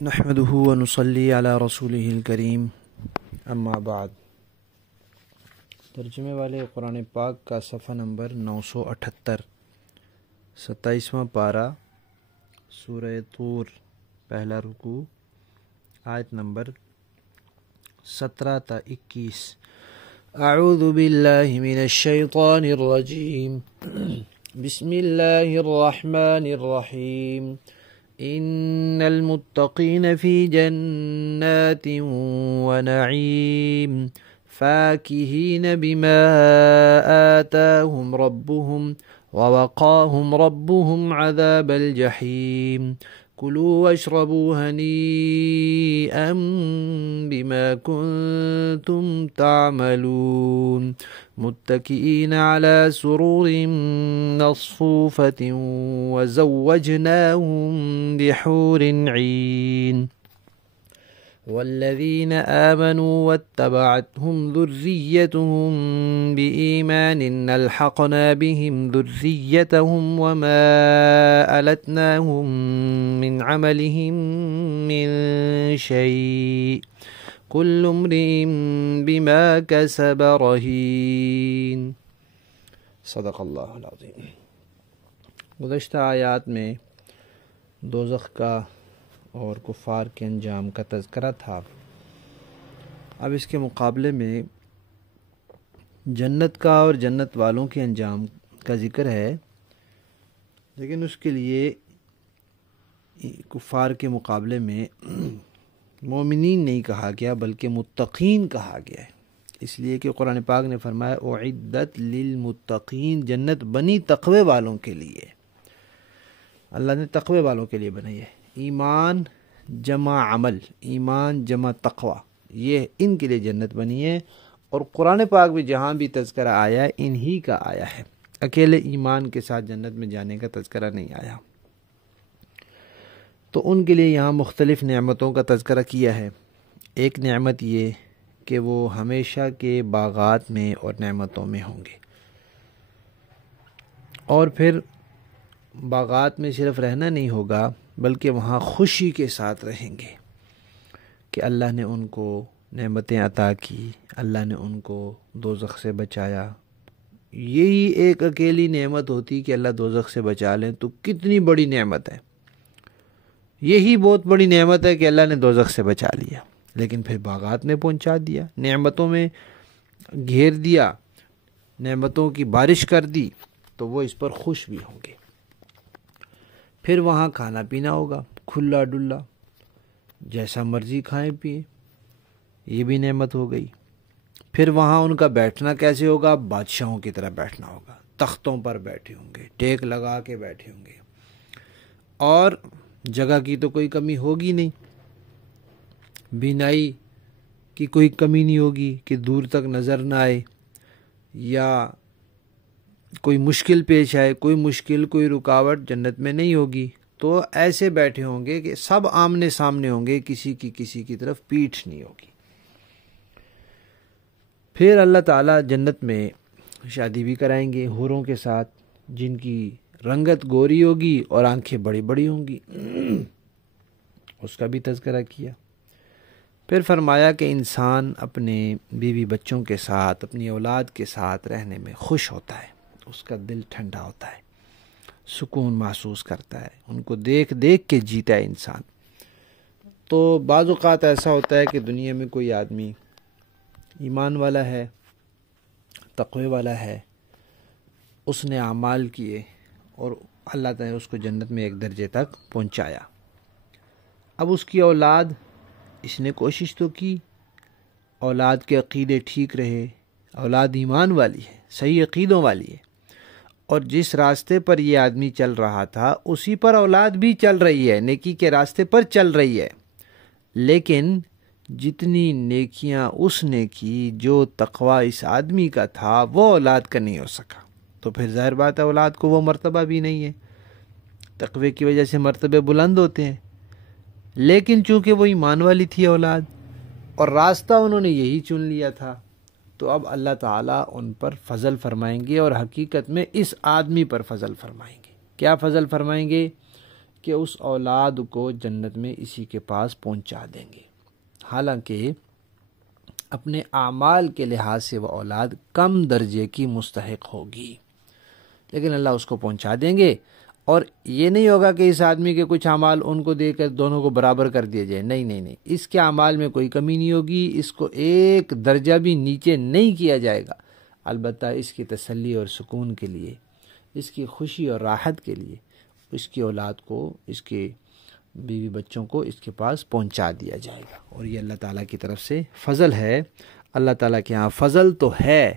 نحمده ونصلي على رسوله الکریم اما بعد۔ ترجمے والے قرآن پاک کا صفحہ نمبر 978، 27واں پارہ، سورہ طور، پہلا رکوع، آیت نمبر 17 تا 21۔ اعوذ باللہ من الشیطان الرجیم، بسم اللہ الرحمن الرحیم۔ ان المتقین فی جنات ونعیم فاکہین بما آتاہم ربهم ووقاہم ربهم عذاب الجحیم۔ کلوا واشربوا ہنیئا بما کنتم تعملون، متکئین علی سرور مصفوفۃ وزوجناہم بحور عین۔ والذین آمنوا واتبعتهم ذریتهم بإیمان الحقنا بهم ذریتهم وما ألتناهم من عملهم من شیء، کل امرئ بما کسب رہین۔ صدق اللہ العظیم۔ گزشتہ آیات میں دوزخ کا اور کفار کے انجام کا تذکرہ تھا۔ اب اس کے مقابلے میں جنت کا اور جنت والوں کے انجام کا ذکر ہے، لیکن اس کے لیے کفار کے مقابلے میں مومنین نہیں کہا گیا بلکہ متقین کہا گیا ہے، اس لیے کہ قرآن پاک نے فرمایا اعدت للمتقین، جنت بنی تقوی والوں کے لیے، اللہ نے تقوی والوں کے لیے بنائی ہے۔ ایمان جمع عمل، ایمان جمع تقوی، یہ ان کے لیے جنت بنی ہے۔ اور قرآن پاک بھی جہاں بھی تذکرہ آیا ہے انہی کا آیا ہے، اکیلے ایمان کے ساتھ جنت میں جانے کا تذکرہ نہیں آیا۔ تو ان کے لیے یہاں مختلف نعمتوں کا تذکرہ کیا ہے۔ ایک نعمت یہ کہ وہ ہمیشہ کے باغات میں اور نعمتوں میں ہوں گے، اور پھر باغات میں صرف رہنا نہیں ہوگا بلکہ وہاں خوشی کے ساتھ رہیں گے کہ اللہ نے ان کو نعمتیں عطا کی، اللہ نے ان کو دوزخ سے بچایا۔ یہی ایک اکیلی نعمت ہوتی کہ اللہ دوزخ سے بچا لیں تو کتنی بڑی نعمت ہے، یہی بہت بڑی نعمت ہے کہ اللہ نے دوزخ سے بچا لیا، لیکن پھر باغات میں پہنچا دیا، نعمتوں میں گھیر دیا، نعمتوں کی بارش کر دی، تو وہ اس پر خوش بھی ہوں گے۔ پھر وہاں کھانا پینا ہوگا کھلا ڈلا، جیسا مرضی کھائیں پئیں، یہ بھی نعمت ہو گئی۔ پھر وہاں ان کا بیٹھنا کیسے ہوگا؟ بادشاہوں کی طرح بیٹھنا ہوگا، تختوں پر بیٹھے ہوں گے، ٹیک لگا کے بیٹھے ہوں گے، اور جگہ کی تو کوئی کمی ہوگی نہیں، بینائی کی کوئی کمی نہیں ہوگی کہ دور تک نظر نہ آئے، یا کوئی مشکل پیش آئے، کوئی مشکل کوئی رکاوٹ جنت میں نہیں ہوگی۔ تو ایسے بیٹھے ہوں گے کہ سب آمنے سامنے ہوں گے، کسی کی طرف پیٹھ نہیں ہوگی۔ پھر اللہ تعالیٰ جنت میں شادی بھی کرائیں گے حوروں کے ساتھ، جن کی رنگت گوری ہوگی اور آنکھیں بڑی بڑی ہوں گی، اس کا بھی تذکرہ کیا۔ پھر فرمایا کہ انسان اپنے بیوی بچوں کے ساتھ، اپنی اولاد کے ساتھ رہنے میں خوش ہوتا ہے، اس کا دل ٹھنڈا ہوتا ہے، سکون محسوس کرتا ہے، ان کو دیکھ دیکھ کے جیتا ہے انسان۔ تو بعض اوقات ایسا ہوتا ہے کہ دنیا میں کوئی آدمی ایمان والا ہے، تقوی والا ہے، اس نے اعمال کیے اور اللہ تعالیٰ نے اس کو جنت میں ایک درجے تک پہنچایا۔ اب اس کی اولاد، اس نے کوشش تو کی، اولاد کے عقیدے ٹھیک رہے، اولاد ایمان والی ہے، صحیح عقیدوں والی ہے، اور جس راستے پر یہ آدمی چل رہا تھا اسی پر اولاد بھی چل رہی ہے، نیکی کے راستے پر چل رہی ہے، لیکن جتنی نیکیاں اس نے کی، جو تقوی اس آدمی کا تھا، وہ اولاد کا نہیں ہو سکا۔ تو پھر ظاہر بات ہے اولاد کو وہ مرتبہ بھی نہیں ہے، تقوی کی وجہ سے مرتبے بلند ہوتے ہیں، لیکن چونکہ وہ ایمان والی تھی اولاد، اور راستہ انہوں نے یہی چن لیا تھا، تو اب اللہ تعالیٰ ان پر فضل فرمائیں گے، اور حقیقت میں اس آدمی پر فضل فرمائیں گے۔ کیا فضل فرمائیں گے؟ کہ اس اولاد کو جنت میں اسی کے پاس پہنچا دیں گے، حالانکہ اپنے اعمال کے لحاظ سے وہ اولاد کم درجے کی مستحق ہوگی، لیکن اللہ اس کو پہنچا دیں گے۔ اور یہ نہیں ہوگا کہ اس آدمی کے کچھ اعمال ان کو دے کر دونوں کو برابر کر دیا جائے، نہیں نہیں نہیں، اس کے اعمال میں کوئی کمی نہیں ہوگی، اس کو ایک درجہ بھی نیچے نہیں کیا جائے گا، البتہ اس کی تسلی اور سکون کے لیے، اس کی خوشی اور راحت کے لیے اس کی اولاد کو، اس کے بیوی بچوں کو اس کے پاس پہنچا دیا جائے گا۔ اور یہ اللہ تعالیٰ کی طرف سے فضل ہے۔ اللہ تعالیٰ کے ہاں فضل تو ہے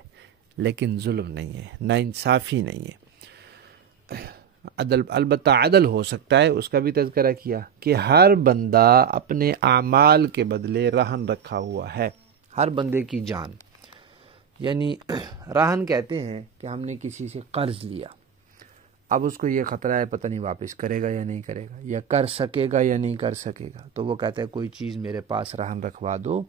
لیکن ظلم نہیں ہے، ناانصافی نہیں ہے۔ عدل، البتہ عدل ہو سکتا ہے، اس کا بھی تذکرہ کیا کہ ہر بندہ اپنے اعمال کے بدلے رہن رکھا ہوا ہے، ہر بندے کی جان، یعنی رہن کہتے ہیں کہ ہم نے کسی سے قرض لیا، اب اس کو یہ خطرہ ہے پتہ نہیں واپس کرے گا یا نہیں کرے گا، یا کر سکے گا یا نہیں کر سکے گا، تو وہ کہتا ہے کوئی چیز میرے پاس رہن رکھوا دو،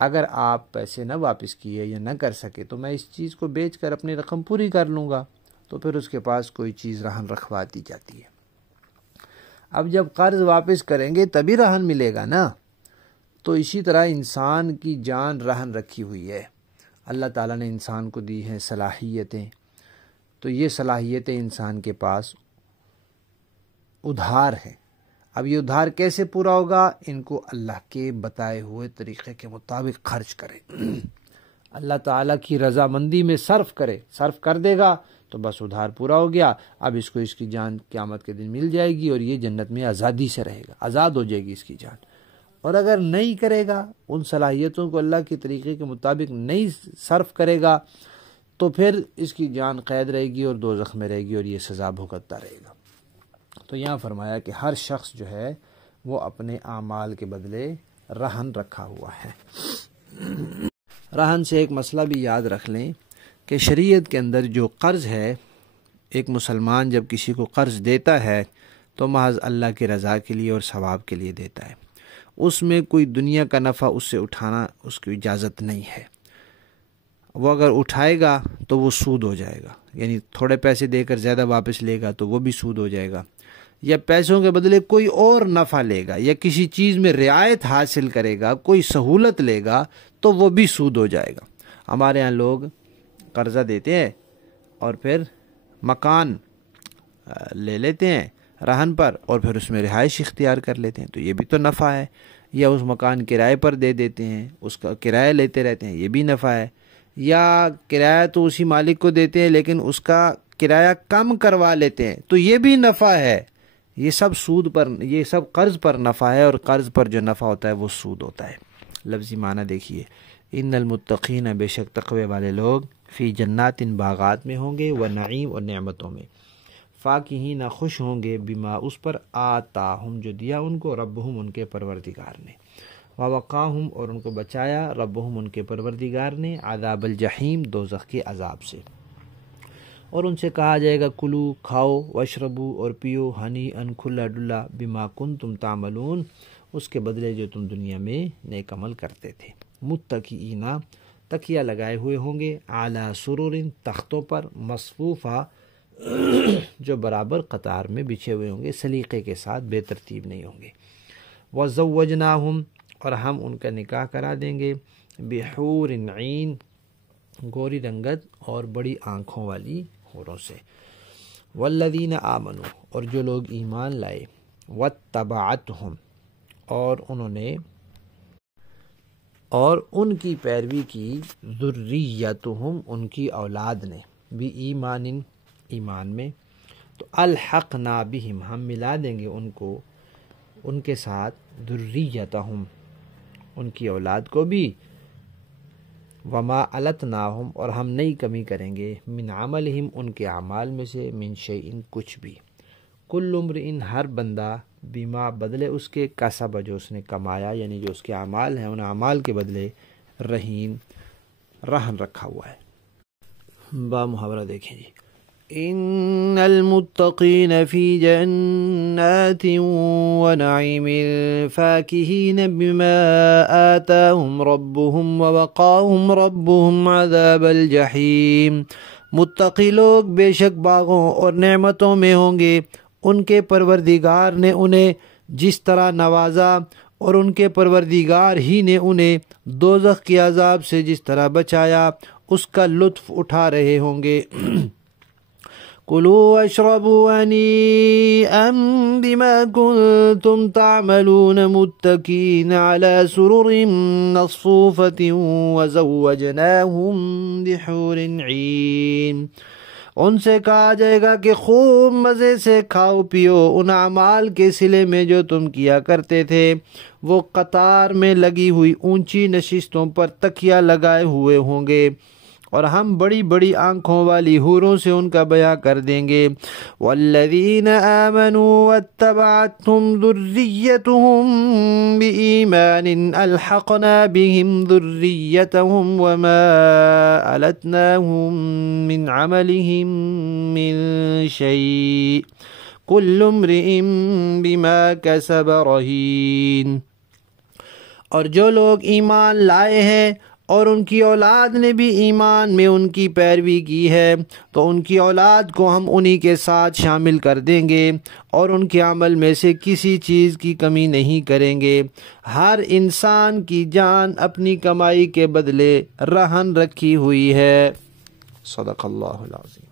اگر آپ پیسے نہ واپس کیے یا نہ کر سکے تو میں اس چیز کو بیچ کر اپنی رقم پوری کر لوں گا، تو پھر اس کے پاس کوئی چیز رہن رکھوا دی جاتی ہے۔ اب جب قرض واپس کریں گے تبھی رہن ملے گا نا، تو اسی طرح انسان کی جان رہن رکھی ہوئی ہے، اللہ تعالیٰ نے انسان کو دی ہیں صلاحیتیں، تو یہ صلاحیتیں انسان کے پاس ادھار ہیں۔ اب یہ ادھار کیسے پورا ہوگا؟ ان کو اللہ کے بتائے ہوئے طریقے کے مطابق خرچ کرے، اللہ تعالیٰ کی رضامندی میں صرف کرے، صرف کر دے گا تو بس ادھار پورا ہو گیا، اب اس کو اس کی جان قیامت کے دن مل جائے گی اور یہ جنت میں آزادی سے رہے گا، آزاد ہو جائے گی اس کی جان۔ اور اگر نہیں کرے گا، ان صلاحیتوں کو اللہ کے طریقے کے مطابق نہیں صرف کرے گا، تو پھر اس کی جان قید رہے گی اور دوزخ میں رہے گی اور یہ سزا بھگتتا رہے گا۔ تو یہاں فرمایا کہ ہر شخص جو ہے وہ اپنے اعمال کے بدلے رہن رکھا ہوا ہے۔ رہن سے ایک مسئلہ بھی یاد رکھ لیں کہ شریعت کے اندر جو قرض ہے، ایک مسلمان جب کسی کو قرض دیتا ہے تو محض اللہ کی رضا کے لیے اور ثواب کے لیے دیتا ہے، اس میں کوئی دنیا کا نفع اس سے اٹھانا اس کی اجازت نہیں ہے۔ وہ اگر اٹھائے گا تو وہ سود ہو جائے گا، یعنی تھوڑے پیسے دے کر زیادہ واپس لے گا تو وہ بھی سود ہو جائے گا، یا پیسوں کے بدلے کوئی اور نفع لے گا یا کسی چیز میں رعایت حاصل کرے گا، کوئی سہولت لے گا تو وہ بھی سود ہو جائے گا۔ ہمارے ہاں لوگ قرضہ دیتے ہیں اور پھر مکان لے لیتے ہیں رہن پر اور پھر اس میں رہائش اختیار کر لیتے ہیں، تو یہ بھی تو نفع ہے، یا اس مکان کرائے پر دے دیتے ہیں، اس کا کرایہ لیتے رہتے ہیں، یہ بھی نفع ہے، یا کرایہ تو اسی مالک کو دیتے ہیں لیکن اس کا کرایہ کم کروا لیتے ہیں، تو یہ بھی نفع ہے۔ یہ سب سود پر، یہ سب قرض پر نفع ہے، اور قرض پر جو نفع ہوتا ہے وہ سود ہوتا ہے۔ لفظی معنی دیکھیے، ان المتقین، بے شک تقوی والے لوگ، فی جنات، باغات میں ہوں گے، و نعیم، اور نعمتوں میں، فاکہین، خوش ہوں گے، بما، اس پر، آتاہم، جو دیا ان کو، ربہم، ان کے پروردگار نے، ووقاہم، اور ان کو بچایا، ربہم، ان کے پروردگار نے، عذاب الجحیم، دوزخ کے عذاب سے۔ اور ان سے کہا جائے گا کلو، کھاؤ، واشربو، اور پیو، ہنی ان، کھلا ڈلا، بما کنتم تعملون، اس کے بدلے جو تم دنیا میں نیک عمل کرتے تھے، متکئین، تکیہ لگائے ہوئے ہوں گے، اعلی سرور، تختوں پر، مصفوفہ، جو برابر قطار میں بچھے ہوئے ہوں گے، سلیقے کے ساتھ، بے ترتیب نہیں ہوں گے، وزوجناہم، اور ہم ان کا نکاح کرا دیں گے، بحور عین، گوری رنگت اور بڑی آنکھوں والی حوروں سے، والذین آمنوا، اور جو لوگ ایمان لائے، واتبعتہم، اور انہوں نے، اور ان کی پیروی کی، ذریتہم، ان کی اولاد نے، بھی ایمان، ایمان میں، تو الحقنا بہم، ہم ملا دیں گے ان کو، ان کے ساتھ، ذریتہم، ان کی اولاد کو بھی، وما التناہم، اور ہم نہیں کمی کریں گے، من عملہم، ان کے اعمال میں سے، من شیئن، کچھ بھی، کل امرئ، ہر بندہ، بما، بدلے اس کے، کسب، جو اس نے کمایا، یعنی جو اس کے اعمال ہیں، ان اعمال کے بدلے، رہین، رہن رکھا ہوا ہے۔ با محاورہ دیکھیں جی، ان المتقین فی جنات ونعیم فاکہین بما آتاہم ربہم ووقاہم ربہم عذاب الجحیم، متقی لوگ بے شک باغوں اور نعمتوں میں ہوں گے، ان کے پروردگار نے انہیں جس طرح نوازا اور ان کے پروردگار ہی نے انہیں دوزخ کے عذاب سے جس طرح بچایا اس کا لطف اٹھا رہے ہوں گے۔ کلوا واشربوا ہنیئا بما کنتم تعملون متکئین علی سرر مصفوفۃ وزوجناہم بحور عین۔ ان سے کہا جائے گا کہ خوب مزے سے کھاؤ پیو ان اعمال کے صلے میں جو تم کیا کرتے تھے۔ وہ قطار میں لگی ہوئی اونچی نشستوں پر تکیہ لگائے ہوئے ہوں گے اور ہم بڑی بڑی آنکھوں والی حوروں سے ان کا بیاہ کر دیں گے۔ والذین آمنوا واتبعتهم ذریتهم بإیمان الحقنا بهم ذریتهم وما ألتناهم من عملهم من شیء کل امرئ بما کسب رہین۔ اور جو لوگ ایمان لائے ہیں اور ان کی اولاد نے بھی ایمان میں ان کی پیروی کی ہے تو ان کی اولاد کو ہم انہی کے ساتھ شامل کر دیں گے اور ان کے عمل میں سے کسی چیز کی کمی نہیں کریں گے۔ ہر انسان کی جان اپنی کمائی کے بدلے رہن رکھی ہوئی ہے۔ صدق اللہ العظیم۔